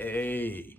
에이.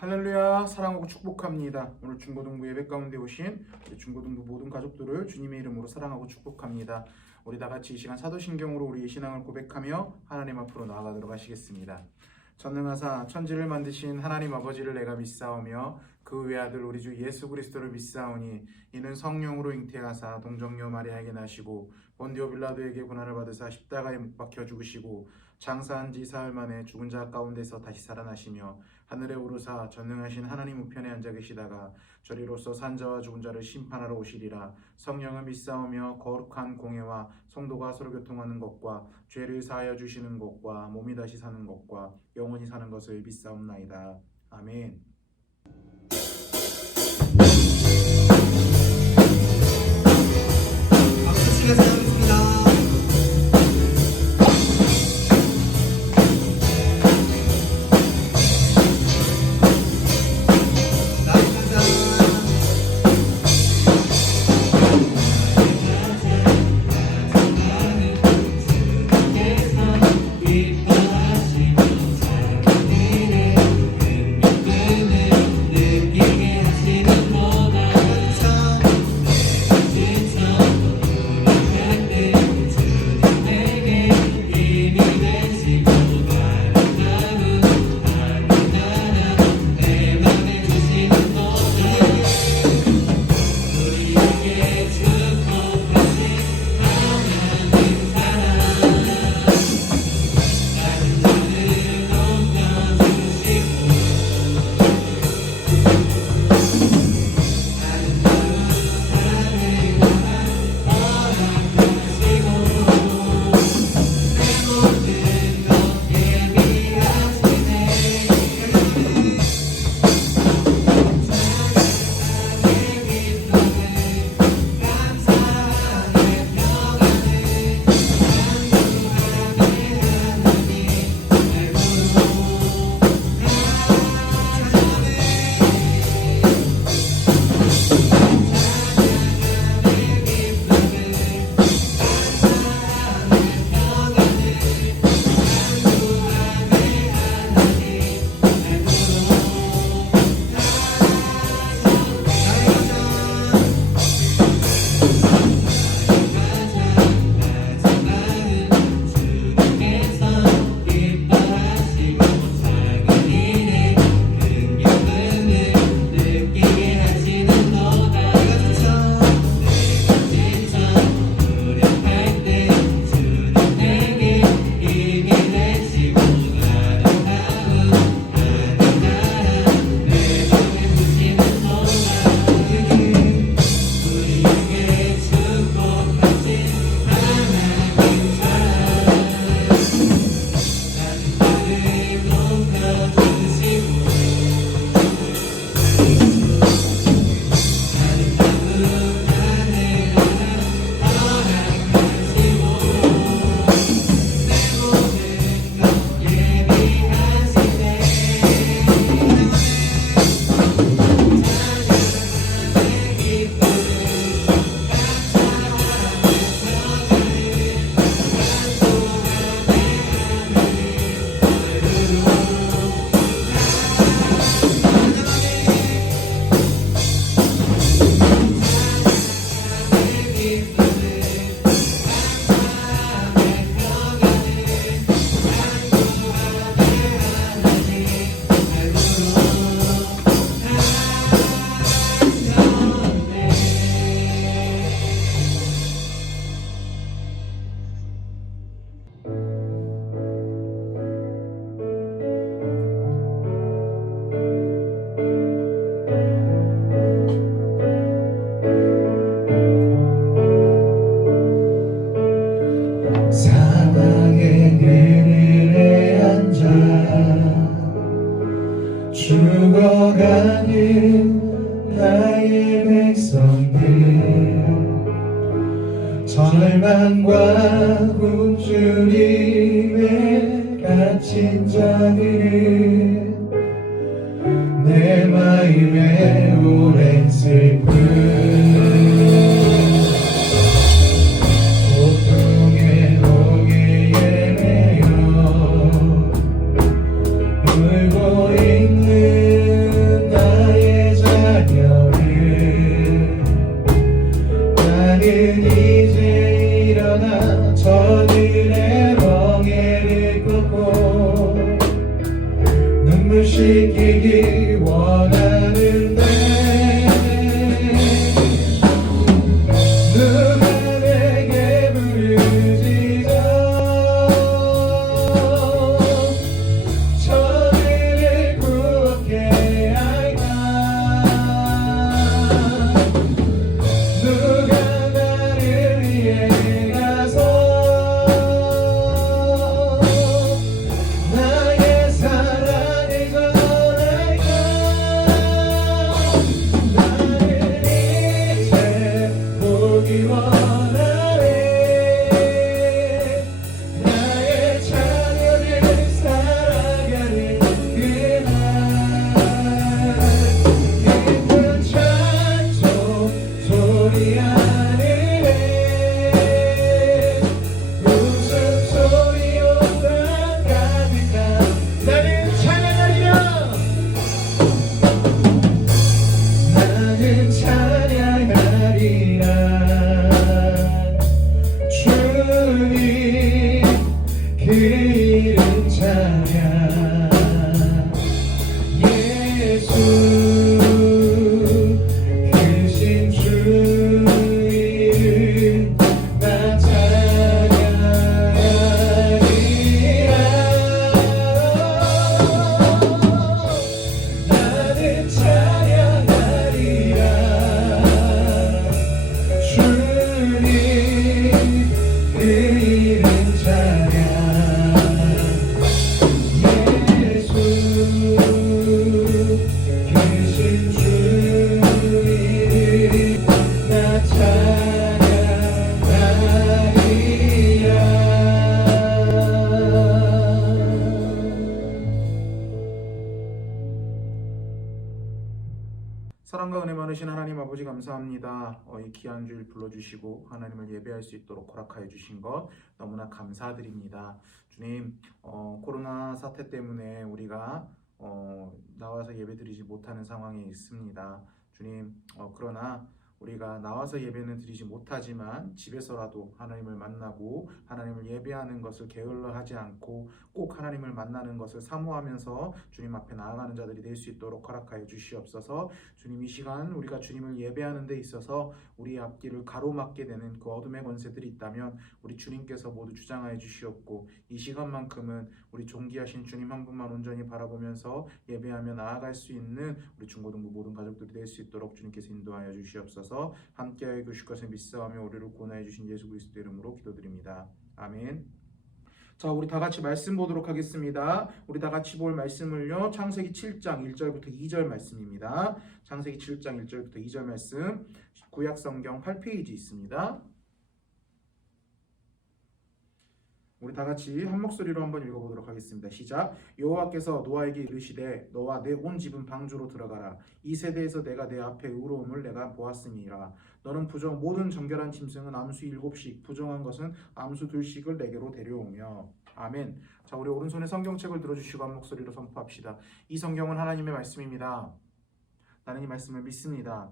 할렐루야, 사랑하고 축복합니다. 오늘 중고등부 예배 가운데 오신 우리 중고등부 모든 가족들을 주님의 이름으로 사랑하고 축복합니다. 우리 다 같이 이 시간 사도신경으로 우리의 신앙을 고백하며 하나님 앞으로 나아가도록 하시겠습니다. 전능하사 천지를 만드신 하나님 아버지를 내가 믿사오며 그 외아들 우리 주 예수 그리스도를 믿사오니 이는 성령으로 잉태하사 동정녀 마리아에게 나시고 본디오 빌라도에게 고난을 받으사 십자가에 못 박혀 죽으시고 장사한 지 사흘 만에 죽은 자 가운데서 다시 살아나시며 하늘에 오르사 전능하신 하나님 우편에 앉아 계시다가 저리로서 산자와 죽은 자를 심판하러 오시리라. 성령을 믿사오며 거룩한 공예와 성도가 서로 교통하는 것과 죄를 사하여 주시는 것과 몸이 다시 사는 것과 영원히 사는 것을 믿사옵나이다. 아멘. 박수 치게 사용했습니다. 기뻐하시고 사랑하는 절망과 굶주림에 갇힌 자들은 내 마음에 오랜 슬픔 고통의 목에 예매어 울고 있는 나의 자녀를 나는 이제 일어나 저들의 멍에를 꺾고 눈물 씻기기 원하는데 누가 내게 부르짖어 저들을 구원케 할까 누가 나를 위해 가서 나의 사랑을 전할까 나는 이제 보기 원하네 나의 자녀를 살아가는 그날 깊은 찬송 소리 하늘에 웃음소리 온갖 가득한 나는 찬양하리라 나는 찬양하리라 주님 그 이름 찬양 예수 크신 주 이름 나 찬양하리라 나는 찬양하리라 주님 그 이름 찬양 예수 크신 주 이름 나 찬양하리라 사랑과 은혜 많으신 하나님 아버지 감사합니다. 이 귀한 주일 불러주시고 하나님을 예배할 수 있도록 허락하여 주신 것 너무나 감사드립니다. 주님, 코로나 사태 때문에 우리가 나와서 예배드리지 못하는 상황에 있습니다. 주님, 그러나 우리가 나와서 예배는 드리지 못하지만 집에서라도 하나님을 만나고 하나님을 예배하는 것을 게을러 하지 않고 꼭 하나님을 만나는 것을 사모하면서 주님 앞에 나아가는 자들이 될 수 있도록 허락하여 주시옵소서. 주님, 이 시간 우리가 주님을 예배하는 데 있어서 우리 앞길을 가로막게 되는 그 어둠의 권세들이 있다면 우리 주님께서 모두 주장하여 주시옵고 이 시간만큼은 우리 존귀하신 주님 한 분만 온전히 바라보면서 예배하며 나아갈 수 있는 우리 중고등부 모든 가족들이 될 수 있도록 주님께서 인도하여 주시옵소서. 함께하여 주실 것을 믿사오며 우리를 구원하여 주신 예수 그리스도의 이름으로 기도드립니다. 아멘. 자, 우리 다 같이 말씀 보도록 하겠습니다. 우리 다 같이 볼 말씀을요, 창세기 7장 1절부터 2절 말씀입니다. 창세기 7장 1절부터 2절 말씀, 구약 성경 8페이지 있습니다. 우리 다 같이 한 목소리로 한번 읽어보도록 하겠습니다. 시작. 여호와께서 노아에게 이르시되 너와 내 온 집은 방주로 들어가라. 이 세대에서 내가 내 앞에 의로움을 내가 보았음이라. 너는 모든 정결한 짐승은 암수 7씩 부정한 것은 암수 2씩을 내게로 데려오며. 아멘. 자, 우리 오른손에 성경책을 들어주시고 한 목소리로 선포합시다. 이 성경은 하나님의 말씀입니다. 나는 이 말씀을 믿습니다.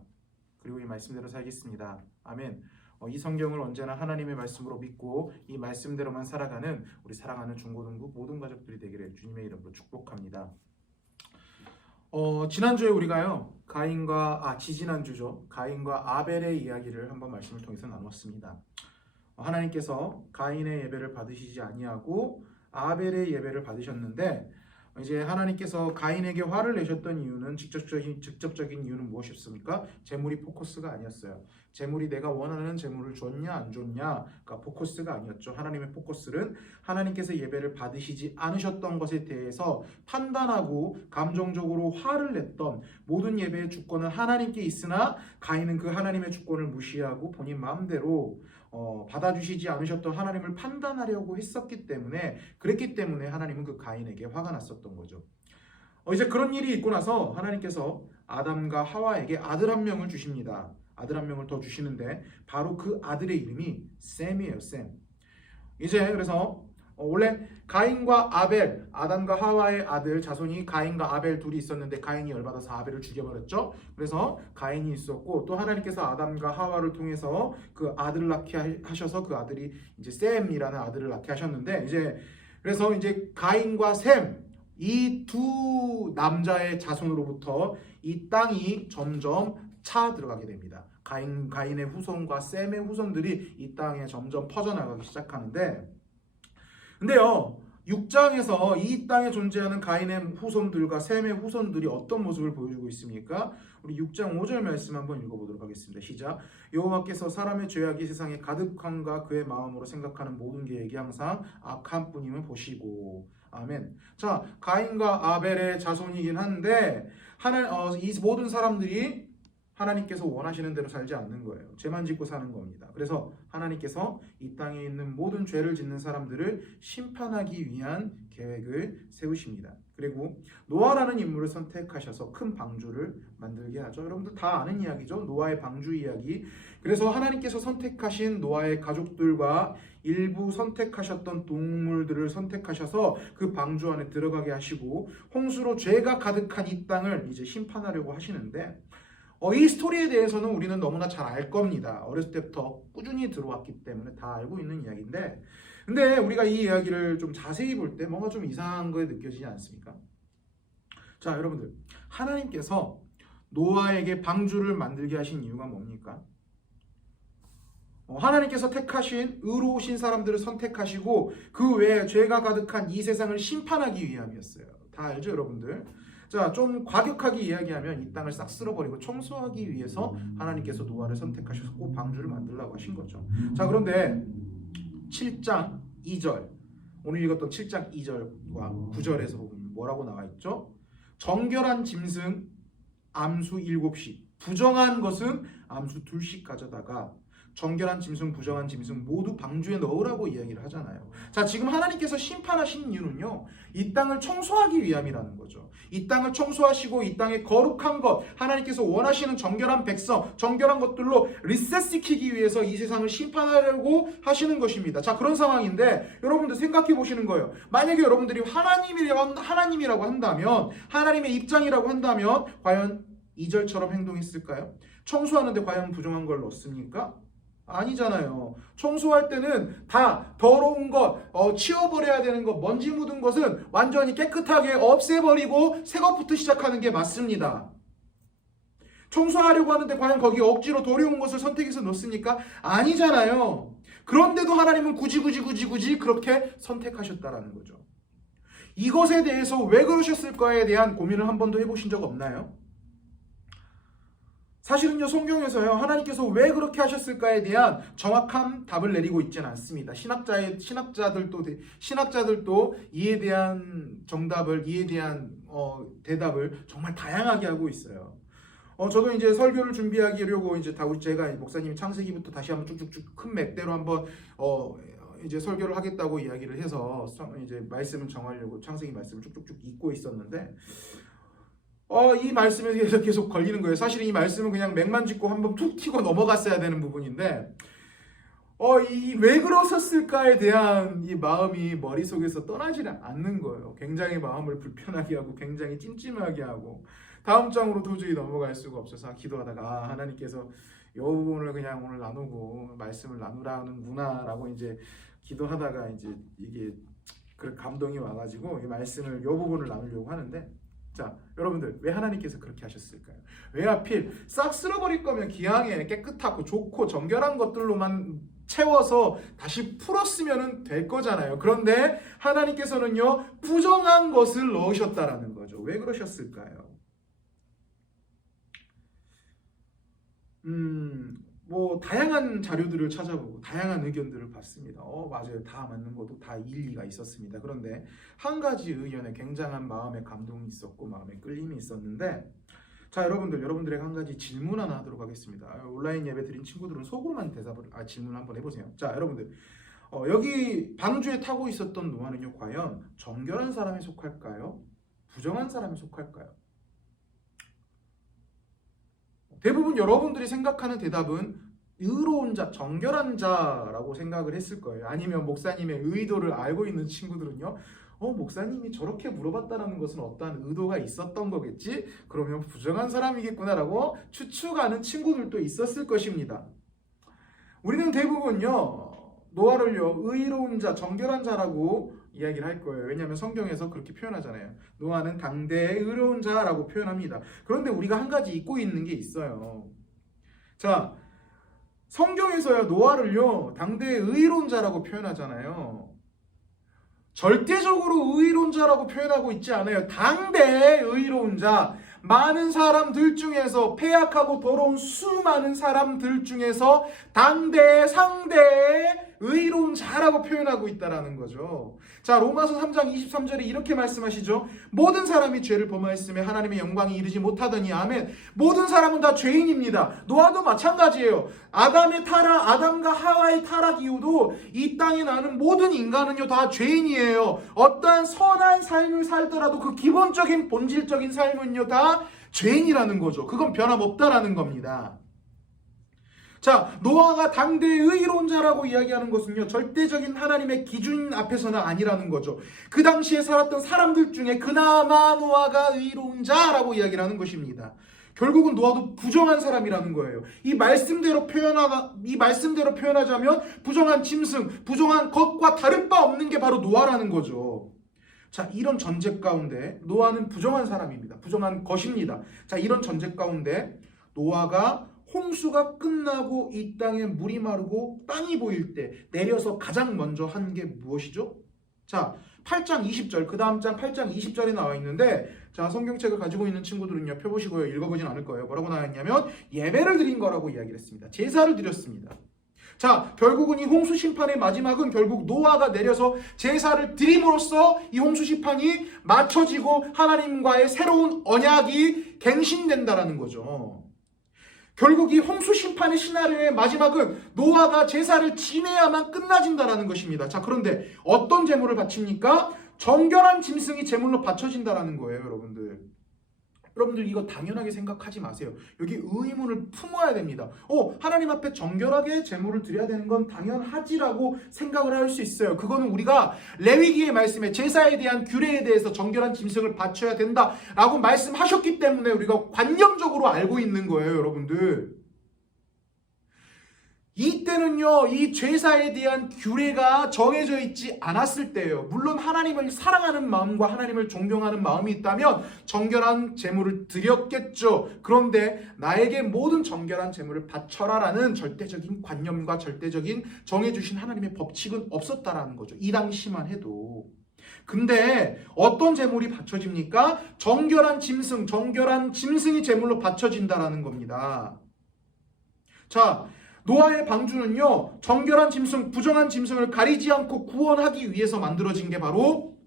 그리고 이 말씀대로 살겠습니다. 아멘. 이 성경을 언제나 하나님의 말씀으로 믿고 이 말씀대로만 살아가는 우리 사랑하는 중고등부 모든 가족들이 되기를 주님의 이름으로 축복합니다. 지난주에 우리가요 지지난주죠 가인과 아벨의 이야기를 한번 말씀을 통해서 나눴습니다. 하나님께서 가인의 예배를 받으시지 아니하고 아벨의 예배를 받으셨는데 이제 하나님께서 가인에게 화를 내셨던 이유는 직접적인 이유는 무엇이었습니까? 재물이 포커스가 아니었어요. 재물이 내가 원하는 재물을 줬냐 안 줬냐가 포커스가 아니었죠. 하나님의 포커스는 하나님께서 예배를 받으시지 않으셨던 것에 대해서 판단하고 감정적으로 화를 냈던 모든 예배의 주권은 하나님께 있으나 가인은 그 하나님의 주권을 무시하고 본인 마음대로 받아주시지 않으셨던 하나님을 판단하려고 했었기 때문에, 그랬기 때문에 하나님은 그 가인에게 화가 났었던 거죠. 이제 그런 일이 있고 나서 하나님께서 아담과 하와에게 아들 한 명을 주십니다. 아들 한 명을 더 주시는데 바로 그 아들의 이름이 셈이에요. 셈. 이제 그래서 원래 가인과 아벨, 아담과 하와의 아들 자손이 가인과 아벨 둘이 있었는데 가인이 열받아서 아벨을 죽여버렸죠. 그래서 가인이 있었고, 또 하나님께서 아담과 하와를 통해서 그 아들을 낳게 하셔서 그 아들이 이제 셈이라는 아들을 낳게 하셨는데, 그래서 이제 가인과 셈, 이 두 남자의 자손으로부터 이 땅이 점점 차 들어가게 됩니다. 가인의 후손과 셈의 후손들이 이 땅에 점점 퍼져나가기 시작하는데, 근데요, 6장에서 이 땅에 존재하는 가인의 후손들과 셈의 후손들이 어떤 모습을 보여주고 있습니까? 우리 6장 5절 말씀 한번 읽어보도록 하겠습니다. 시작. 여호와께서 사람의 죄악이 세상에 가득함과 그의 마음으로 생각하는 모든 계획이 항상 악한 뿐임을 보시고. 아멘. 자, 가인과 아벨의 자손이긴 한데 이 모든 사람들이 하나님께서 원하시는 대로 살지 않는 거예요. 죄만 짓고 사는 겁니다. 그래서 하나님께서 이 땅에 있는 모든 죄를 짓는 사람들을 심판하기 위한 계획을 세우십니다. 그리고 노아라는 인물을 선택하셔서 큰 방주를 만들게 하죠. 여러분들 다 아는 이야기죠. 노아의 방주 이야기. 그래서 하나님께서 선택하신 노아의 가족들과 일부 선택하셨던 동물들을 선택하셔서 그 방주 안에 들어가게 하시고, 홍수로 죄가 가득한 이 땅을 이제 심판하려고 하시는데, 이 스토리에 대해서는 우리는 너무나 잘 알 겁니다. 어렸을 때부터 꾸준히 들어왔기 때문에 다 알고 있는 이야기인데, 근데 우리가 이 이야기를 좀 자세히 볼 때 뭔가 좀 이상한 거에 느껴지지 않습니까? 자, 여러분들, 하나님께서 노아에게 방주를 만들게 하신 이유가 뭡니까? 하나님께서 택하신 의로우신 사람들을 선택하시고 그 외에 죄가 가득한 이 세상을 심판하기 위함이었어요. 다 알죠, 여러분들? 자, 좀 과격하게 이야기하면 이 땅을 싹 쓸어버리고 청소하기 위해서 하나님께서 노아를 선택하셔서 꼭 방주를 만들라고 하신 거죠. 자, 그런데 7장 2절, 오늘 읽었던 7장 2절과 9절에서 보면 뭐라고 나와 있죠? 정결한 짐승 암수 7씩, 부정한 것은 암수 2씩 가져다가 정결한 짐승, 부정한 짐승 모두 방주에 넣으라고 이야기를 하잖아요. 자, 지금 하나님께서 심판하신 이유는요, 이 땅을 청소하기 위함이라는 거죠. 이 땅을 청소하시고 이 땅의 거룩한 것, 하나님께서 원하시는 정결한 백성, 정결한 것들로 리셋시키기 위해서 이 세상을 심판하려고 하시는 것입니다. 자, 그런 상황인데 여러분들 생각해 보시는 거예요. 만약에 여러분들이 하나님이라고 한다면, 하나님의 입장이라고 한다면 과연 2절처럼 행동했을까요? 청소하는데 과연 부정한 걸 넣습니까? 아니잖아요. 청소할 때는 다 더러운 것, 치워버려야 되는 것, 먼지 묻은 것은 완전히 깨끗하게 없애버리고 새 것부터 시작하는 게 맞습니다. 청소하려고 하는데 과연 거기 억지로 더러운 것을 선택해서 넣습니까? 아니잖아요. 그런데도 하나님은 굳이 그렇게 선택하셨다라는 거죠. 이것에 대해서 왜 그러셨을까에 대한 고민을 한 번도 해보신 적 없나요? 사실은요, 성경에서요, 하나님께서 왜 그렇게 하셨을까에 대한 정확한 답을 내리고 있지는 않습니다. 신학자들도 이에 대한 정답을, 이에 대한 대답을 정말 다양하게 하고 있어요. 저도 이제 설교를 준비하려고 이제 제가 목사님이 창세기부터 다시 한번 쭉쭉쭉 큰 맥대로 한번 이제 설교를 하겠다고 이야기를 해서 이제 말씀을 정하려고 창세기 말씀을 쭉쭉쭉 읽고 있었는데, 이 말씀에 계속 걸리는 거예요. 사실 이 말씀은 그냥 맥만 짚고 한번 툭 튀고 넘어갔어야 되는 부분인데, 왜 그러셨을까에 대한 이 마음이 머릿속에서 떠나지를 않는 거예요. 굉장히 마음을 불편하게 하고 굉장히 찜찜하게 하고, 다음 장으로 도저히 넘어갈 수가 없어서 기도하다가 하나님께서 이 부분을 그냥 오늘 나누고 말씀을 나누라는구나 라고 이제 기도하다가 이제 이게 그 감동이 와가지고 이 말씀을 이 부분을 나누려고 하는데, 자, 여러분들 왜 하나님께서 그렇게 하셨을까요? 왜 하필 싹 쓸어버릴 거면 기왕에 깨끗하고 좋고 정결한 것들로만 채워서 다시 풀었으면 될 거잖아요. 그런데 하나님께서는요, 부정한 것을 넣으셨다라는 거죠. 왜 그러셨을까요? 다양한 자료들을 찾아보고 다양한 의견들을 봤습니다. 맞아요. 다 맞는 것도 다 일리가 있었습니다. 그런데 한 가지 의견에 굉장한 마음의 감동이 있었고 마음의 끌림이 있었는데, 자, 여러분들에게 한 가지 질문 하나 하도록 하겠습니다. 온라인 예배 드린 친구들은 속으로만 질문 한번 해보세요. 자, 여러분들, 여기 방주에 타고 있었던 노아는요, 과연 정결한 사람에 속할까요? 부정한 사람에 속할까요? 대부분 여러분들이 생각하는 대답은 의로운 자, 정결한 자라고 생각을 했을 거예요. 아니면 목사님의 의도를 알고 있는 친구들은요, 목사님이 저렇게 물어봤다는 것은 어떠한 의도가 있었던 거겠지? 그러면 부정한 사람이겠구나라고 추측하는 친구들도 있었을 것입니다. 우리는 대부분요, 노아를요, 의로운 자, 정결한 자라고 이야기를 할 거예요. 왜냐하면 성경에서 그렇게 표현하잖아요. 노아는 당대의 의로운 자라고 표현합니다. 그런데 우리가 한 가지 잊고 있는 게 있어요. 자, 성경에서요, 노아를요, 당대의 의로운 자라고 표현하잖아요. 절대적으로 의로운 자라고 표현하고 있지 않아요. 당대의 의로운 자, 많은 사람들 중에서, 폐악하고 더러운 수많은 사람들 중에서 당대의 상대의 의로운 자라고 표현하고 있다는 거죠. 자, 로마서 3장 23절에 이렇게 말씀하시죠. 모든 사람이 죄를 범하였으며 하나님의 영광이 이르지 못하더니. 아멘. 모든 사람은 다 죄인입니다. 노아도 마찬가지예요. 아담과 하와의 타락 이후도 이 땅에 나는 모든 인간은요, 다 죄인이에요. 어떠한 선한 삶을 살더라도 그 기본적인 본질적인 삶은요, 다 죄인이라는 거죠. 그건 변함없다라는 겁니다. 자, 노아가 당대의 의로운 자라고 이야기하는 것은요, 절대적인 하나님의 기준 앞에서는 아니라는 거죠. 그 당시에 살았던 사람들 중에 그나마 노아가 의로운 자라고 이야기를 하는 것입니다. 결국은 노아도 부정한 사람이라는 거예요. 이 말씀대로 표현하자면 부정한 짐승, 부정한 것과 다를 바 없는 게 바로 노아라는 거죠. 자, 이런 전제 가운데 노아는 부정한 사람입니다. 부정한 것입니다. 자, 이런 전제 가운데 노아가 홍수가 끝나고 이 땅에 물이 마르고 땅이 보일 때 내려서 가장 먼저 한 게 무엇이죠? 자, 8장 20절, 그 다음 장 8장 20절에 나와 있는데, 자, 성경책을 가지고 있는 친구들은요, 펴보시고요, 읽어보진 않을 거예요. 뭐라고 나와 있냐면 예배를 드린 거라고 이야기를 했습니다. 제사를 드렸습니다. 자, 결국은 이 홍수 심판의 마지막은 결국 노아가 내려서 제사를 드림으로써 이 홍수 심판이 맞춰지고 하나님과의 새로운 언약이 갱신된다라는 거죠. 결국 이 홍수 심판의 시나리오의 마지막은 노아가 제사를 지내야만 끝나진다라는 것입니다. 자, 그런데 어떤 제물을 바칩니까? 정결한 짐승이 제물로 바쳐진다라는 거예요, 여러분들. 여러분들 이거 당연하게 생각하지 마세요. 여기 의문을 품어야 됩니다. 하나님 앞에 정결하게 제물을 드려야 되는 건 당연하지라고 생각을 할 수 있어요. 그거는 우리가 레위기의 말씀에 제사에 대한 규례에 대해서 정결한 짐승을 바쳐야 된다라고 말씀하셨기 때문에 우리가 관념적으로 알고 있는 거예요, 여러분들. 이때는요, 이 제사에 대한 규례가 정해져 있지 않았을 때예요. 물론 하나님을 사랑하는 마음과 하나님을 존경하는 마음이 있다면 정결한 제물을 드렸겠죠. 그런데 나에게 모든 정결한 제물을 바쳐라라는 절대적인 관념과 절대적인 정해주신 하나님의 법칙은 없었다라는 거죠. 이 당시만 해도. 근데 어떤 제물이 바쳐집니까? 정결한 짐승이 제물로 바쳐진다라는 겁니다. 자, 노아의 방주는요, 정결한 짐승, 부정한 짐승을 가리지 않고 구원하기 위해서 만들어진 게 바로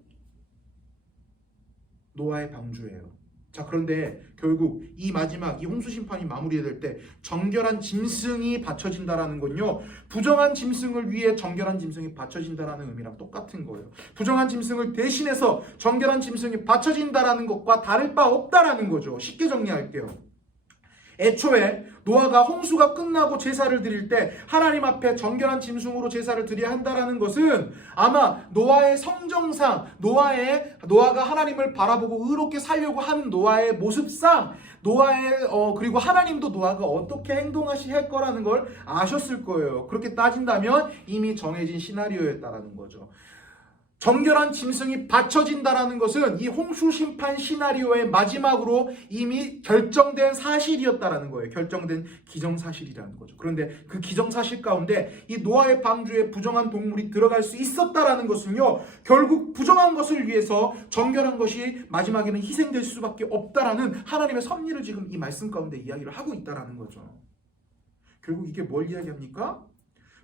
노아의 방주예요. 자, 그런데 결국 이 마지막, 이 홍수 심판이 마무리될 때 정결한 짐승이 바쳐진다라는 건요, 부정한 짐승을 위해 정결한 짐승이 바쳐진다라는 의미랑 똑같은 거예요. 부정한 짐승을 대신해서 정결한 짐승이 바쳐진다라는 것과 다를 바 없다라는 거죠. 쉽게 정리할게요. 애초에 노아가 홍수가 끝나고 제사를 드릴 때 하나님 앞에 정결한 짐승으로 제사를 드려야 한다라는 것은 아마 노아의 성정상, 노아가 하나님을 바라보고 의롭게 살려고 하는 노아의 모습상, 그리고 하나님도 노아가 어떻게 행동할 거라는 걸 아셨을 거예요. 그렇게 따진다면 이미 정해진 시나리오였다라는 거죠. 정결한 짐승이 바쳐진다라는 것은 이 홍수 심판 시나리오의 마지막으로 이미 결정된 사실이었다라는 거예요. 결정된 기정사실이라는 거죠. 그런데 그 기정사실 가운데 이 노아의 방주에 부정한 동물이 들어갈 수 있었다라는 것은요, 결국 부정한 것을 위해서 정결한 것이 마지막에는 희생될 수밖에 없다라는 하나님의 섭리를 지금 이 말씀 가운데 이야기를 하고 있다라는 거죠. 결국 이게 뭘 이야기합니까?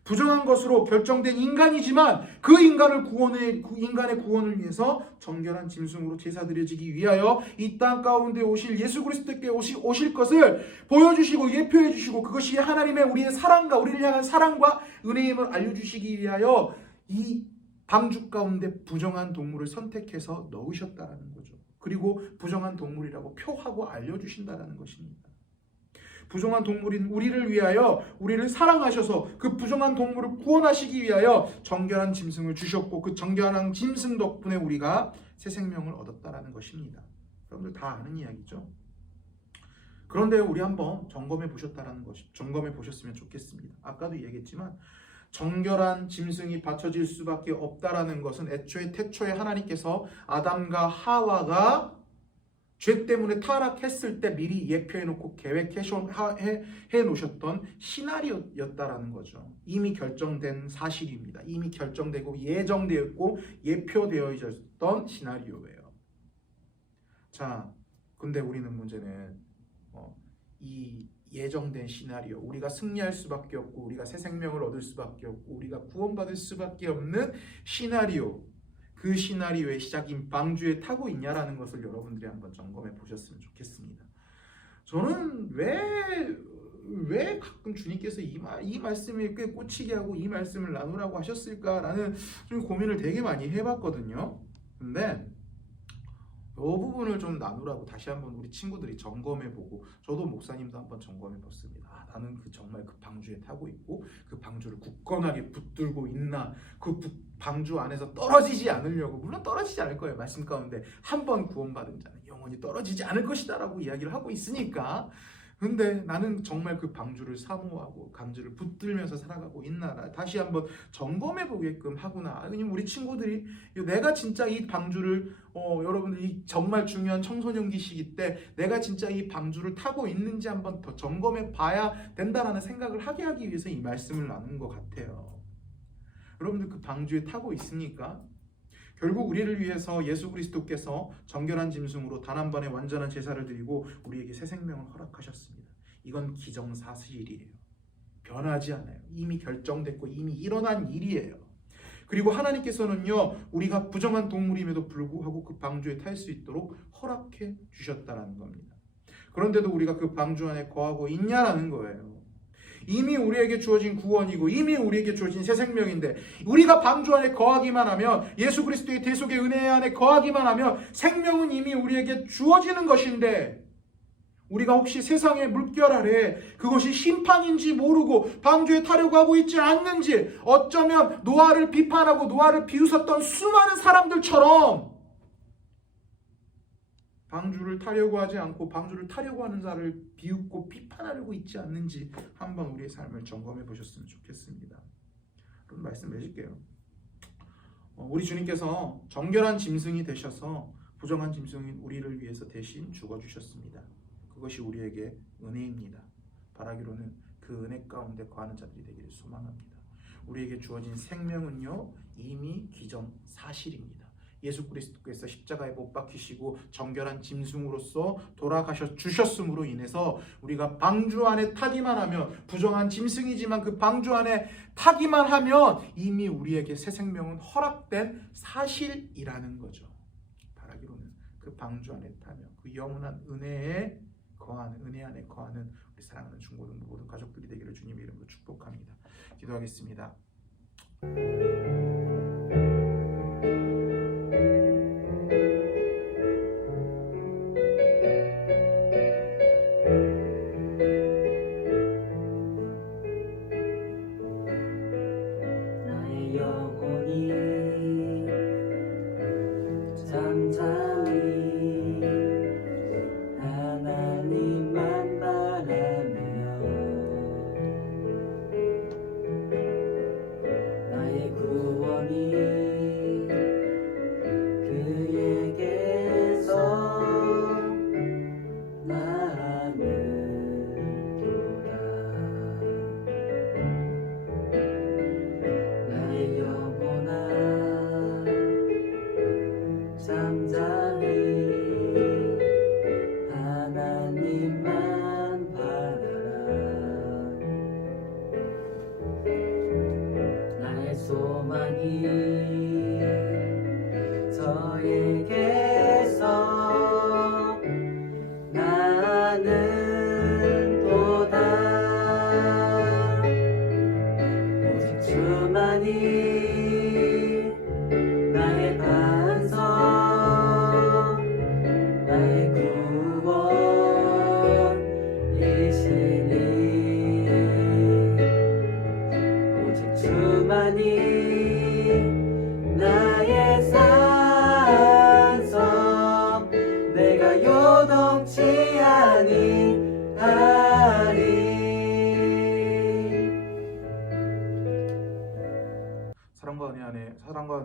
부정한 것으로 결정된 인간이지만 그 인간의 구원을 위해서 정결한 짐승으로 제사 드려지기 위하여 이 땅 가운데 오실 예수 그리스도께 오실 것을 보여주시고 예표해 주시고 그것이 하나님의 우리의 사랑과 우리를 향한 사랑과 은혜임을 알려주시기 위하여 이 방주 가운데 부정한 동물을 선택해서 넣으셨다라는 거죠. 그리고 부정한 동물이라고 표하고 알려주신다라는 것입니다. 부정한 동물인 우리를 위하여 우리를 사랑하셔서 그 부정한 동물을 구원하시기 위하여 정결한 짐승을 주셨고 그 정결한 짐승 덕분에 우리가 새 생명을 얻었다라는 것입니다. 여러분들 다 아는 이야기죠. 그런데 우리 한번 점검해 보셨으면 좋겠습니다. 아까도 얘기했지만 정결한 짐승이 바쳐질 수밖에 없다라는 것은 애초에 태초에 하나님께서 아담과 하와가 죄 때문에 타락했을 때 미리 예표해 놓고 계획해 놓으셨던 시나리오였다라는 거죠. 이미 결정된 사실입니다. 이미 결정되고 예정되었고 예표되어 있었던 시나리오예요. 자, 근데 우리는 문제는 이 예정된 시나리오, 우리가 승리할 수밖에 없고 우리가 새 생명을 얻을 수밖에 없고 우리가 구원받을 수밖에 없는 시나리오, 그 시나리오의 시작인 방주에 타고 있냐라는 것을 여러분들이 한번 점검해 보셨으면 좋겠습니다. 저는 왜 가끔 주님께서 이 말씀을 꽤 꽂히게 하고 이 말씀을 나누라고 하셨을까라는 좀 고민을 되게 많이 해봤거든요. 근데 이 부분을 좀 나누라고 다시 한번 우리 친구들이 점검해보고 저도 목사님도 한번 점검해봤습니다. 나는 정말 그 방주에 타고 있고 그 방주를 굳건하게 붙들고 있나, 그 방주 안에서 떨어지지 않으려고, 물론 떨어지지 않을 거예요. 말씀 가운데 한번 구원받은 자는 영원히 떨어지지 않을 것이다 라고 이야기를 하고 있으니까. 근데 나는 정말 그 방주를 사모하고 방주를 붙들면서 살아가고 있나, 다시 한번 점검해 보게끔 하구나. 아니면 우리 친구들이 내가 진짜 이 방주를 여러분들이 정말 중요한 청소년기 시기 때 내가 진짜 이 방주를 타고 있는지 한번 더 점검해 봐야 된다라는 생각을 하기 위해서 이 말씀을 나눈 것 같아요. 여러분들 그 방주에 타고 있습니까? 결국 우리를 위해서 예수 그리스도께서 정결한 짐승으로 단 한 번의 완전한 제사를 드리고 우리에게 새 생명을 허락하셨습니다. 이건 기정사실이에요. 변하지 않아요. 이미 결정됐고 이미 일어난 일이에요. 그리고 하나님께서는요, 우리가 부정한 동물임에도 불구하고 그 방주에 탈 수 있도록 허락해 주셨다는 겁니다. 그런데도 우리가 그 방주 안에 거하고 있냐라는 거예요. 이미 우리에게 주어진 구원이고 이미 우리에게 주어진 새 생명인데 우리가 방주 안에 거하기만 하면, 예수 그리스도의 대속의 은혜 안에 거하기만 하면 생명은 이미 우리에게 주어지는 것인데, 우리가 혹시 세상의 물결 아래 그것이 심판인지 모르고 방주에 타려고 하고 있지 않는지, 어쩌면 노아를 비판하고 노아를 비웃었던 수많은 사람들처럼 방주를 타려고 하지 않고 방주를 타려고 하는 자를 비웃고 비판하려고 있지 않는지 한번 우리의 삶을 점검해 보셨으면 좋겠습니다. 그런 말씀 해줄게요. 우리 주님께서 정결한 짐승이 되셔서 부정한 짐승인 우리를 위해서 대신 죽어주셨습니다. 그것이 우리에게 은혜입니다. 바라기로는 그 은혜 가운데 거하는 자들이 되기를 소망합니다. 우리에게 주어진 생명은요, 이미 기정사실입니다. 예수 그리스도께서 십자가에 못 박히시고 정결한 짐승으로서 돌아가셔 주셨음으로 인해서 우리가 방주 안에 타기만 하면, 부정한 짐승이지만 그 방주 안에 타기만 하면 이미 우리에게 새 생명은 허락된 사실이라는 거죠. 바라기로는 그 방주 안에 타며 그 영원한 은혜 안에 거하는 우리 사랑하는 중고등부 모든 가족들이 되기를 주님의 이름으로 축복합니다. 기도하겠습니다. 나의 구원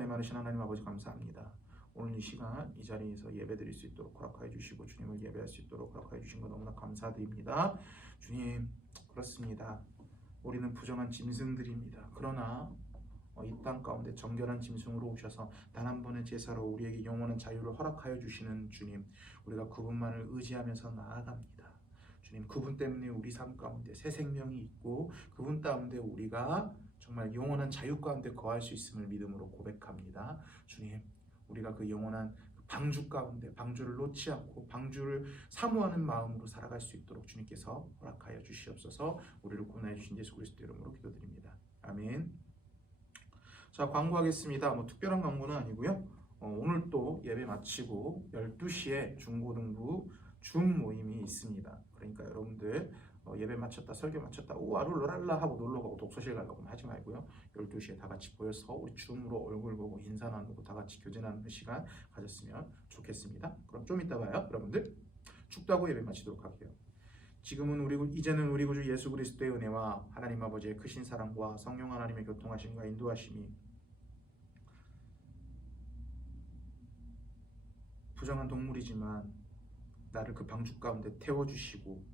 은혜 많으신 하나님 아버지 감사합니다. 오늘 이 시간 이 자리에서 예배드릴 수 있도록 허락하여 주시고 주님을 예배할 수 있도록 허락하여 주신 것 너무나 감사드립니다. 주님, 그렇습니다. 우리는 부정한 짐승들입니다. 그러나 이 땅 가운데 정결한 짐승으로 오셔서 단 한 번의 제사로 우리에게 영원한 자유를 허락하여 주시는 주님, 우리가 그분만을 의지하면서 나아갑니다. 주님, 그분 때문에 우리 삶 가운데 새 생명이 있고 그분 가운데 우리가 정말 영원한 자유 가운데 거할 수 있음을 믿음으로 고백합니다. 주님, 우리가 그 영원한 방주 가운데 방주를 놓지 않고 방주를 사모하는 마음으로 살아갈 수 있도록 주님께서 허락하여 주시옵소서. 우리를 구원하여 주신 예수 그리스도 이름으로 기도드립니다. 아멘. 자, 광고하겠습니다. 뭐 특별한 광고는 아니고요. 오늘 또 예배 마치고 12시에 중고등부 줌 모임이 있습니다. 그러니까 여러분들 예배 마쳤다 설교 마쳤다 우와 룰루랄라 하고 놀러가고 독서실 가려고 하지 말고요. 12시에 다 같이 모여서 우리 줌으로 얼굴 보고 인사 나누고 다 같이 교제 나누는 시간 가졌으면 좋겠습니다. 그럼 좀 이따 봐요. 여러분들 축도하고 예배 마치도록 할게요. 이제는 우리 구주 예수 그리스도의 은혜와 하나님 아버지의 크신 사랑과 성령 하나님의 교통하심과 인도하심이 부정한 동물이지만 나를 그 방주 가운데 태워주시고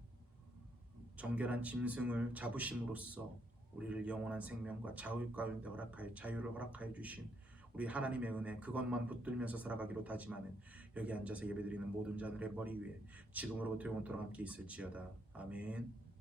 정결한 짐승을 잡으심으로써 우리를 영원한 생명과 자유 가운데 자유를 허락하여 주신 우리 하나님의 은혜, 그것만 붙들면서 살아가기로 다짐하는 여기 앉아서 예배드리는 모든 자들의 머리 위에 지금으로부터 영원토록 함께 있을지어다. 아멘.